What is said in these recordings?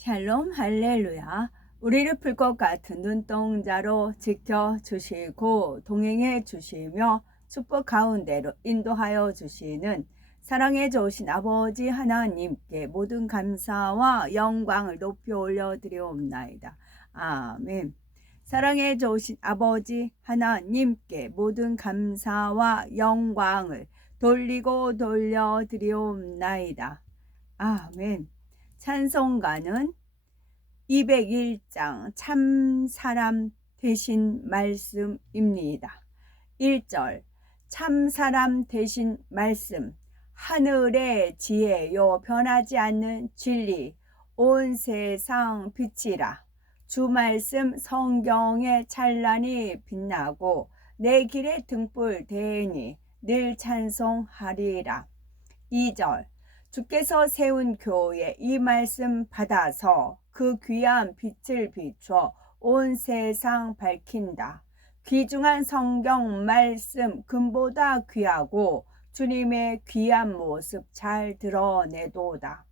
샬롬 할렐루야. 우리를 풀 것 같은 눈동자로 지켜주시고 동행해 주시며 축복 가운데로 인도하여 주시는 사랑에 좋으신 아버지 하나님께 모든 감사와 영광을 높이 올려드리옵나이다. 아멘. 사랑에 좋으신 아버지 하나님께 모든 감사와 영광을 돌리고 돌려드리옵나이다. 아멘. 찬송가는 201장 참 사람 되신 말씀입니다. 1절 참 사람 되신 말씀 하늘의 지혜요 변하지 않는 진리 온 세상 빛이라. 주 말씀 성경에 찬란히 빛나고 내 길에 등불 되니 늘 찬송하리라. 2절 주께서 세운 교회 이 말씀 받아서 그 귀한 빛을 비춰 온 세상 밝힌다. 귀중한 성경 말씀 금보다 귀하고 주님의 귀한 모습 잘 드러내도다.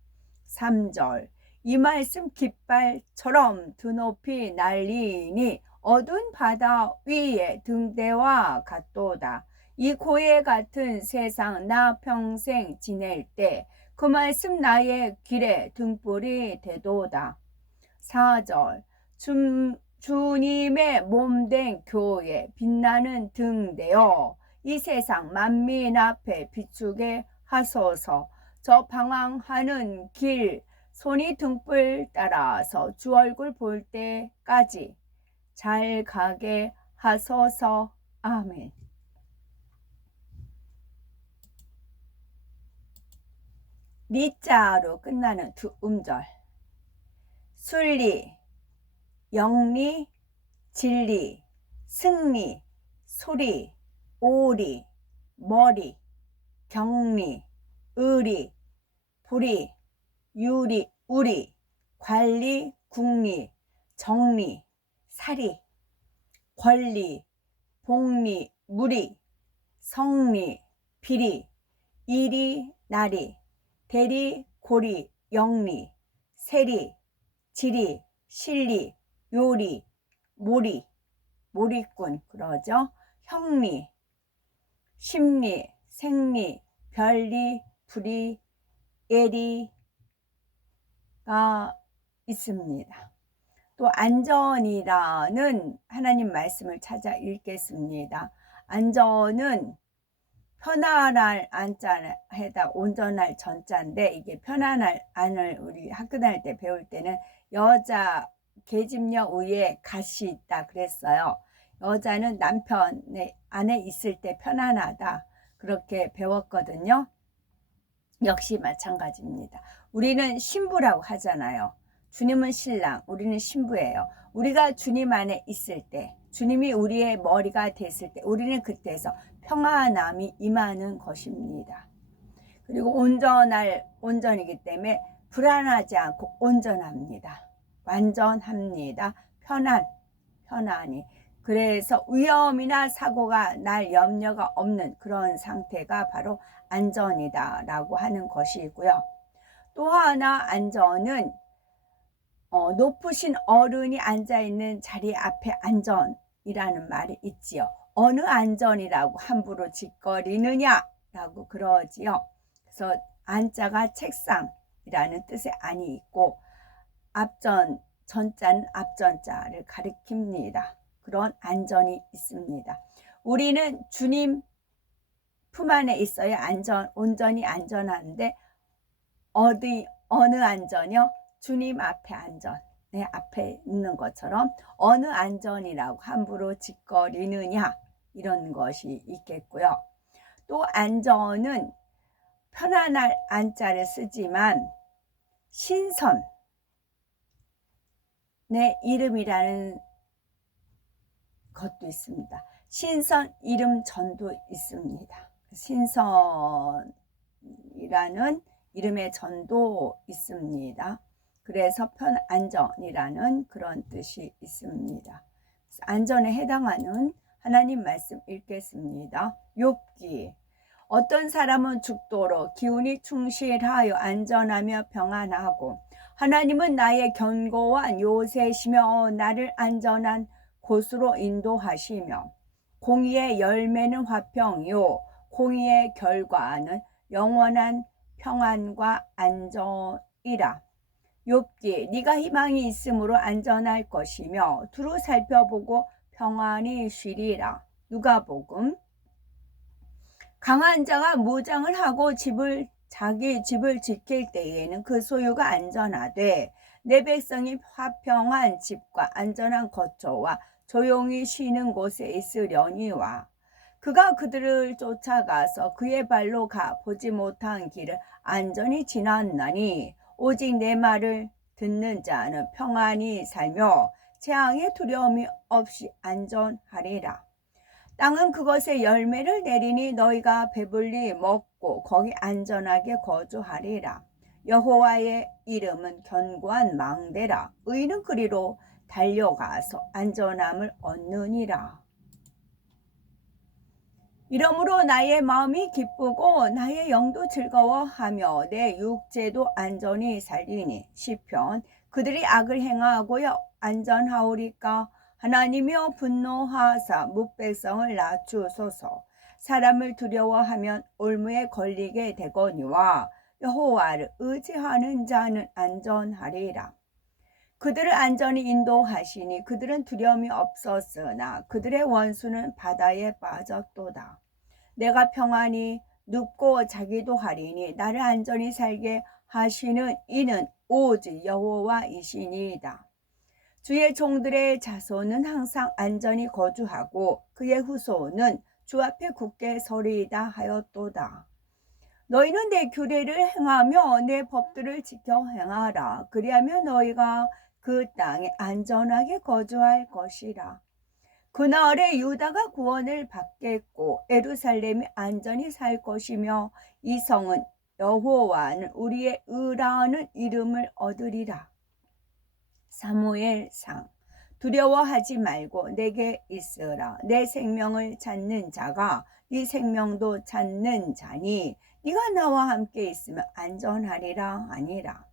3절 이 말씀 깃발처럼 드높이 날리니 어두운 바다 위에 등대와 같도다. 이 고해 같은 세상 나 평생 지낼 때 그 말씀 나의 길에 등불이 되도다. 4절 주님의 몸된 교회 빛나는 등대여 이 세상 만민 앞에 비추게 하소서. 저 방황하는 길 손이 등불 따라서 주 얼굴 볼 때까지 잘 가게 하소서. 아멘. 리자로 끝나는 두 음절 순리, 영리, 진리, 승리, 소리, 오리, 머리, 경리, 의리, 불이, 유리, 우리, 관리, 국리, 정리, 사리, 권리, 복리, 무리, 성리, 비리, 이리, 나리, 대리, 고리, 영리, 세리, 지리, 실리, 요리, 모리, 모리꾼 그러죠. 형리, 심리, 생리, 별리, 불이, 예리가 있습니다. 또 안전이라는 하나님 말씀을 찾아 읽겠습니다. 안전은 편안할 안자에다 온전할 전자인데 이게 편안할 안을 우리 학교 다닐 때 배울 때는 여자 계집녀 위에 갓이 있다 그랬어요. 여자는 남편의 안에 있을 때 편안하다 그렇게 배웠거든요. 역시 마찬가지입니다. 우리는 신부라고 하잖아요. 주님은 신랑, 우리는 신부예요. 우리가 주님 안에 있을 때, 주님이 우리의 머리가 됐을 때 우리는 그때에서 평안함이 임하는 것입니다. 그리고 온전이기 때문에 불안하지 않고 온전합니다. 완전합니다. 편안히. 그래서 위험이나 사고가 날 염려가 없는 그런 상태가 바로 안전이다 라고 하는 것이고요. 또 하나 안전은 높으신 어른이 앉아있는 자리 앞에 안전이라는 말이 있지요. 어느 안전이라고 함부로 짓거리느냐 라고 그러지요. 그래서 안자가 책상이라는 뜻의 안이 있고 전자는 앞전자를 가리킵니다. 그런 안전이 있습니다. 우리는 주님 품 안에 있어야 온전히 안전한데 어느 안전이요? 주님 앞에 안전, 내 앞에 있는 것처럼 어느 안전이라고 함부로 짓거리느냐 이런 것이 있겠고요. 또 안전은 편안할 안자를 쓰지만 신선, 내 이름이라는 것도 있습니다. 신선 이름 전도 있습니다. 신선이라는 이름의 전도 있습니다. 그래서 안전이라는 그런 뜻이 있습니다. 안전에 해당하는 하나님 말씀 읽겠습니다. 욥기 어떤 사람은 죽도록 기운이 충실하여 안전하며 평안하고 하나님은 나의 견고한 요새시며 나를 안전한 곳으로 인도하시며 공의의 열매는 화평이요 공의의 결과는 영원한 평안과 안전이라. 욥기 네가 희망이 있으므로 안전할 것이며 두루 살펴보고 평안히 쉬리라. 누가복음 강한 자가 무장을 하고 자기 집을 지킬 때에는 그 소유가 안전하되 내 백성이 화평한 집과 안전한 거처와 조용히 쉬는 곳에 있으려니와 그가 그들을 쫓아가서 그의 발로 가 보지 못한 길을 안전히 지났나니 오직 내 말을 듣는 자는 평안히 살며 재앙의 두려움이 없이 안전하리라. 땅은 그것의 열매를 내리니 너희가 배불리 먹고 거기 안전하게 거주하리라. 여호와의 이름은 견고한 망대라. 의인은 그리로 달려가서 안전함을 얻느니라. 이러므로 나의 마음이 기쁘고 나의 영도 즐거워하며 내 육체도 안전히 살리니. 시편 그들이 악을 행하고요 안전하오리까. 하나님이여 분노하사 뭇백성을 낮추소서. 사람을 두려워하면 올무에 걸리게 되거니와 여호와를 의지하는 자는 안전하리라. 그들을 안전히 인도하시니 그들은 두려움이 없었으나 그들의 원수는 바다에 빠졌도다. 내가 평안히 눕고 자기도 하리니 나를 안전히 살게 하시는 이는 오직 여호와이시니이다. 주의 종들의 자손은 항상 안전히 거주하고 그의 후손은 주 앞에 굳게 서리이다 하였도다. 너희는 내 규례를 행하며 내 법들을 지켜 행하라. 그리하면 너희가 그 땅에 안전하게 거주할 것이라. 그날에 유다가 구원을 받겠고 에루살렘이 안전히 살 것이며 이 성은 여호와는 우리의 의라는 이름을 얻으리라. 사무엘상 두려워하지 말고 내게 있으라. 내 생명을 찾는 자가 네 생명도 찾는 자니 네가 나와 함께 있으면 안전하리라 하니라.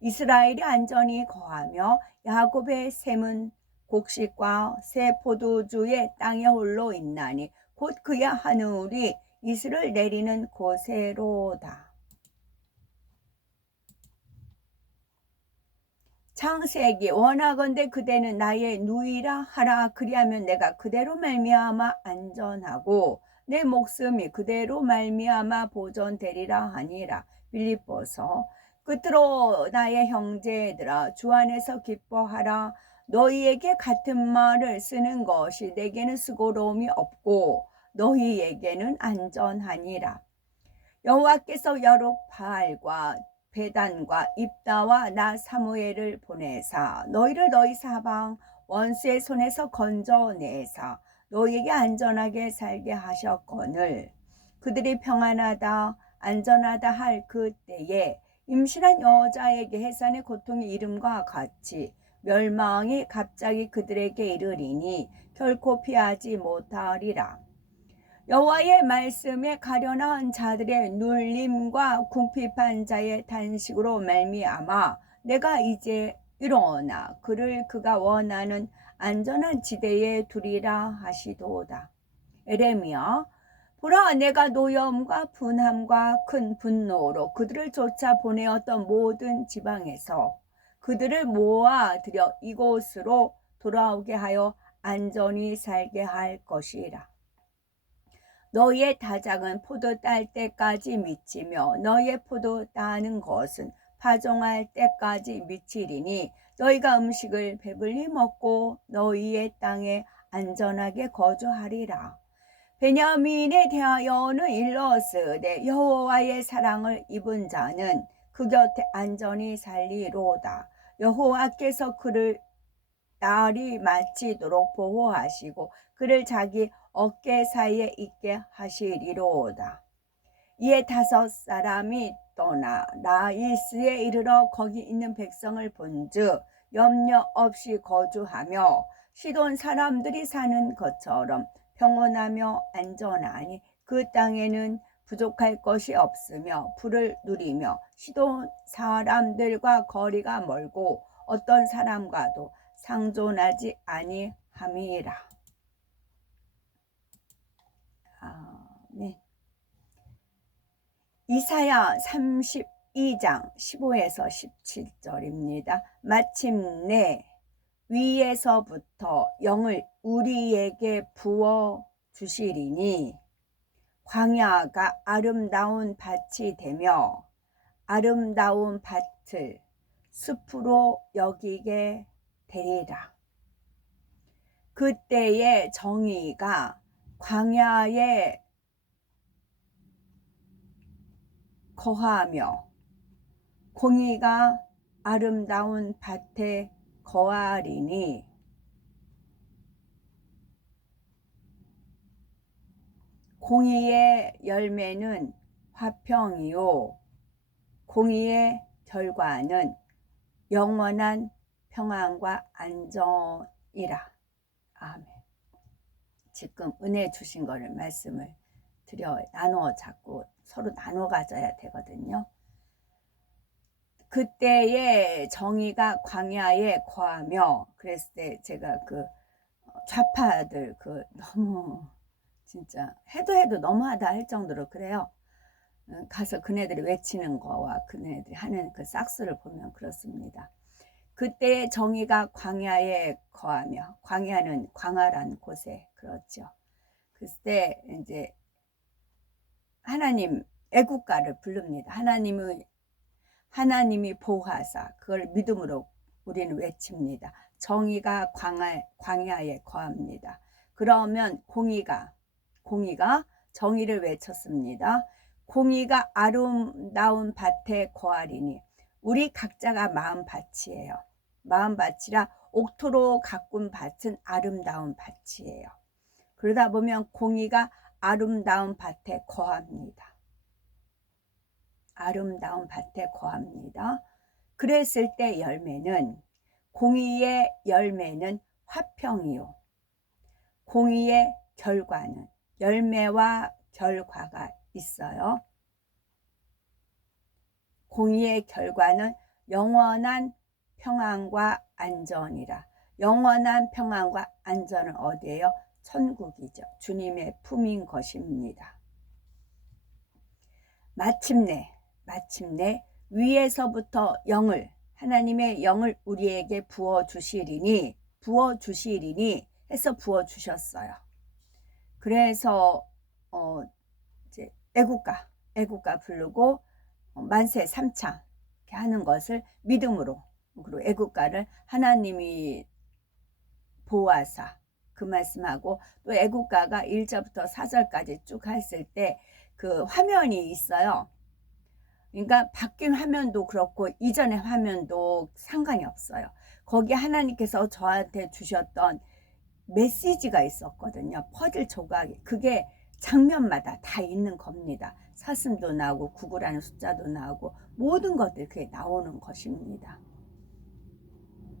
이스라엘이 안전히 거하며 야곱의 샘은 곡식과 새 포도주의 땅에 홀로 있나니 곧 그의 하늘이 이슬을 내리는 곳에로다. 창세기 원하건대 그대는 나의 누이라 하라. 그리하면 내가 그대로 말미암아 안전하고 내 목숨이 그대로 말미암아 보존되리라 하니라. 빌립보서 끝으로 나의 형제들아 주 안에서 기뻐하라. 너희에게 같은 말을 쓰는 것이 내게는 수고로움이 없고 너희에게는 안전하니라. 여호와께서 여룹바알과 베단과 입다와 나 사무엘을 보내사 너희를 너희 사방 원수의 손에서 건져내사 너희에게 안전하게 살게 하셨거늘 그들이 평안하다 안전하다 할 그때에 임신한 여자에게 해산의 고통의 이름과 같이 멸망이 갑자기 그들에게 이르리니 결코 피하지 못하리라. 여호와의 말씀에 가련한 자들의 눌림과 궁핍한 자의 단식으로 말미암아 내가 이제 일어나 그를 그가 원하는 안전한 지대에 두리라 하시도다. 에레미야 보라 내가 노염과 분함과 큰 분노로 그들을 쫓아 보내었던 모든 지방에서 그들을 모아들여 이곳으로 돌아오게 하여 안전히 살게 할 것이라. 너희의 다작은 포도 딸 때까지 미치며 너희의 포도 따는 것은 파종할 때까지 미치리니 너희가 음식을 배불리 먹고 너희의 땅에 안전하게 거주하리라. 베냐민에 대하여는 일러스되 여호와의 사랑을 입은 자는 그 곁에 안전히 살리로다. 여호와께서 그를 날이 마치도록 보호하시고 그를 자기 어깨 사이에 있게 하시리로다. 이에 5 사람이 떠나 라이스에 이르러 거기 있는 백성을 본즉 염려 없이 거주하며 시돈 사람들이 사는 것처럼 평온하며 안전하니 그 땅에는 부족할 것이 없으며 불을 누리며 시돈 사람들과 거리가 멀고 어떤 사람과도 상존하지 아니함이라. 아멘. 이사야 32장 15에서 17절입니다. 마침내 위에서부터 영을 우리에게 부어 주시리니 광야가 아름다운 밭이 되며 아름다운 밭을 숲으로 여기게 되리라. 그때의 정의가 광야에 거하며 공의가 아름다운 밭에 거하리니 공의의 열매는 화평이요 공의의 결과는 영원한 평안과 안전이라. 아멘. 지금 은혜 주신 거를 말씀을 드려 나누어 자꾸 서로 나눠 가져야 되거든요. 그때의 정의가 광야에 거하며 그랬을 때 제가 그 좌파들 그 너무 진짜 해도 너무하다 할 정도로 그래요. 가서 그네들이 외치는 거와 그네들이 하는 그 싹스를 보면 그렇습니다. 그때의 정의가 광야에 거하며 광야는 광활한 곳에 그렇죠. 그때 이제 하나님 애국가를 부릅니다. 하나님이 보호하사 그걸 믿음으로 우리는 외칩니다. 정의가 광야에 거합니다. 그러면 공의가 정의를 외쳤습니다. 공의가 아름다운 밭에 거하리니 우리 각자가 마음밭이에요. 마음밭이라 옥토로 가꾼 밭은 아름다운 밭이에요. 그러다 보면 공의가 아름다운 밭에 거합니다. 아름다운 밭에 거합니다. 그랬을 때 열매는 공의의 열매는 화평이요 공의의 결과는 열매와 결과가 있어요. 공의의 결과는 영원한 평안과 안전이라. 영원한 평안과 안전은 어디예요? 천국이죠. 주님의 품인 것입니다. 마침내 위에서부터 하나님의 영을 우리에게 부어주시리니 해서 부어주셨어요. 그래서 이제 애국가 부르고 만세 삼창 이렇게 하는 것을 믿음으로, 그리고 애국가를 하나님이 보호하사 그 말씀하고, 또 애국가가 1절부터 4절까지 쭉 했을 때 그 화면이 있어요. 그러니까 바뀐 화면도 그렇고 이전의 화면도 상관이 없어요. 거기에 하나님께서 저한테 주셨던 메시지가 있었거든요. 퍼즐 조각이. 그게 장면마다 다 있는 겁니다. 사슴도 나오고 구구라는 숫자도 나오고 모든 것들이 그게 나오는 것입니다.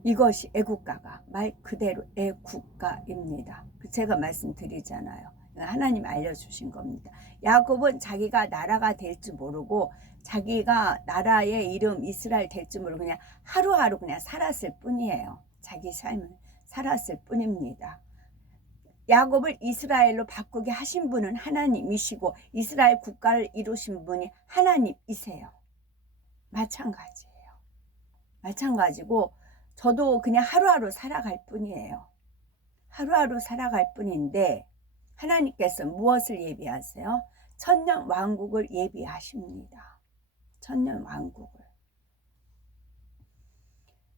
이것이 애국가가 말 그대로 애국가입니다. 제가 말씀드리잖아요. 하나님 알려주신 겁니다. 야곱은 자기가 나라가 될 줄 모르고 자기가 나라의 이름 이스라엘 될 줄 모르고 그냥 하루하루 그냥 살았을 뿐이에요. 자기 삶을 살았을 뿐입니다. 야곱을 이스라엘로 바꾸게 하신 분은 하나님이시고 이스라엘 국가를 이루신 분이 하나님이세요. 마찬가지고 저도 그냥 하루하루 살아갈 뿐이에요. 하루하루 살아갈 뿐인데 하나님께서 무엇을 예비하세요? 천년 왕국을 예비하십니다. 천년 왕국을.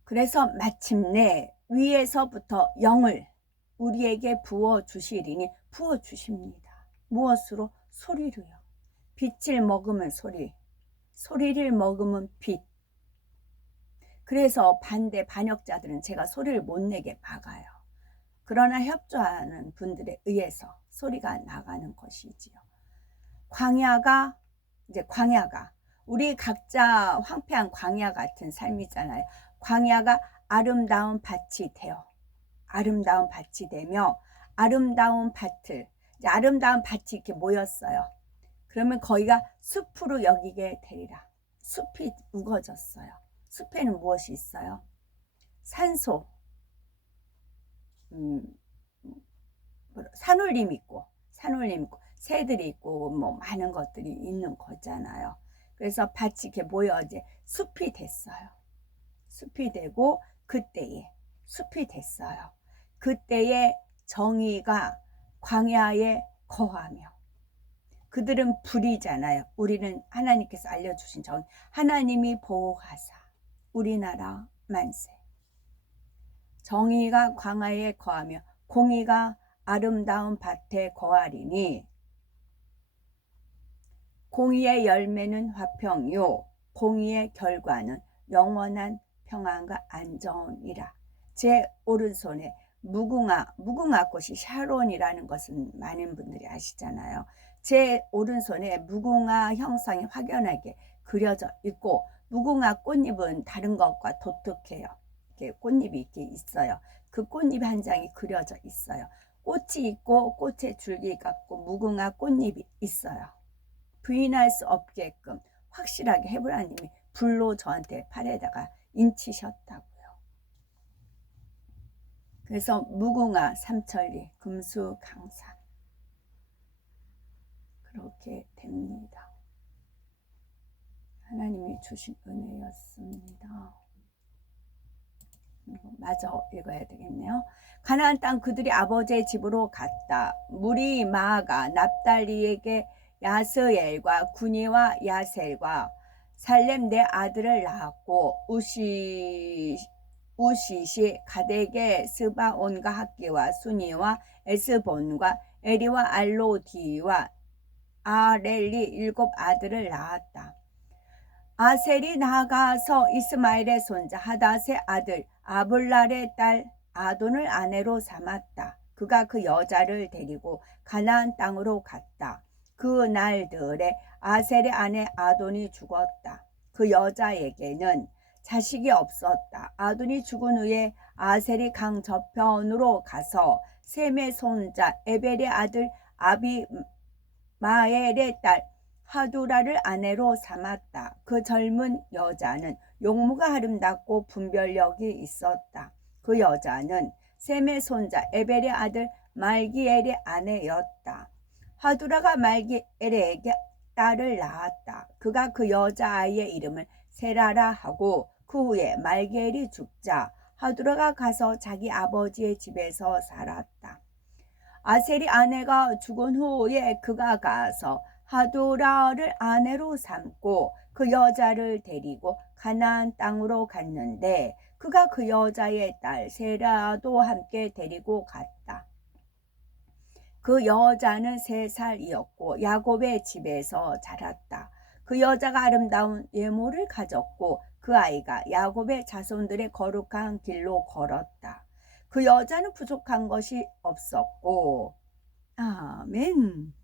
그래서 마침내 위에서부터 영을 우리에게 부어주시리니 부어주십니다. 무엇으로? 소리로요. 빛을 먹으면 소리를 먹으면 빛. 그래서 반역자들은 제가 소리를 못 내게 막아요. 그러나 협조하는 분들에 의해서 소리가 나가는 것이지요. 광야가 우리 각자 황폐한 광야 같은 삶이잖아요. 광야가 아름다운 밭이 되며 아름다운 밭이 이렇게 모였어요. 그러면 거기가 숲으로 여기게 되리라. 숲이 우거졌어요. 숲에는 무엇이 있어요? 산소, 산울림 있고 새들이 있고 뭐 많은 것들이 있는 거잖아요. 그래서 밭이 이렇게 모여 이제 숲이 됐어요. 숲이 되고 그때에 숲이 됐어요. 그때에 정의가 광야에 거하며, 그들은 불이잖아요. 우리는 하나님께서 알려주신 정, 하나님이 보호하사 우리나라 만세. 정의가 광야에 거하며 공의가 아름다운 밭에 거하리니 공의의 열매는 화평이요 공의의 결과는 영원한 평안과 안전이라. 제 오른손에 무궁화 꽃이 샤론이라는 것은 많은 분들이 아시잖아요. 제 오른손에 무궁화 형상이 확연하게 그려져 있고, 무궁화 꽃잎은 다른 것과 독특해요. 이렇게 꽃잎이 이렇게 있어요. 그 꽃잎 한 장이 그려져 있어요. 꽃이 있고 꽃의 줄기 같고 무궁화 꽃잎이 있어요. 부인할 수 없게끔 확실하게 헤브라님이 불로 저한테 팔에다가 인치셨다고요. 그래서 무궁화 삼천리 금수강산 그렇게 됩니다. 하나님이 주신 은혜였습니다. 마저 읽어야 되겠네요. 가나안 땅 그들이 아버지의 집으로 갔다. 물이 마아가 납달리에게 야스엘과 구니와 야셀과 살렘 네 아들을 낳았고, 우시시 가덱의 스바온과 학기와 수니와 에스본과 에리와 알로디와 아렐리 7 아들을 낳았다. 아셀이 나가서 이스마엘의 손자 하닷의 아들 아블랄의 딸 아돈을 아내로 삼았다. 그가 그 여자를 데리고 가나안 땅으로 갔다. 그 날들에 아셀의 아내 아돈이 죽었다. 그 여자에게는 자식이 없었다. 아돈이 죽은 후에 아셀이 강 저편으로 가서 셈의 손자 에벨의 아들 아비마엘의 딸 하두라를 아내로 삼았다. 그 젊은 여자는 용모가 아름답고 분별력이 있었다. 그 여자는 셈의 손자 에벨의 아들 말기엘의 아내였다. 하두라가 말기엘에게 딸을 낳았다. 그가 그 여자아이의 이름을 세라라 하고, 그 후에 말기엘이 죽자 하두라가 가서 자기 아버지의 집에서 살았다. 아셀이 아내가 죽은 후에 그가 가서 하두라를 아내로 삼고 그 여자를 데리고 가나안 땅으로 갔는데, 그가 그 여자의 딸 세라도 함께 데리고 갔다. 그 여자는 3살이었고 야곱의 집에서 자랐다. 그 여자가 아름다운 외모를 가졌고 그 아이가 야곱의 자손들의 거룩한 길로 걸었다. 그 여자는 부족한 것이 없었고. 아멘.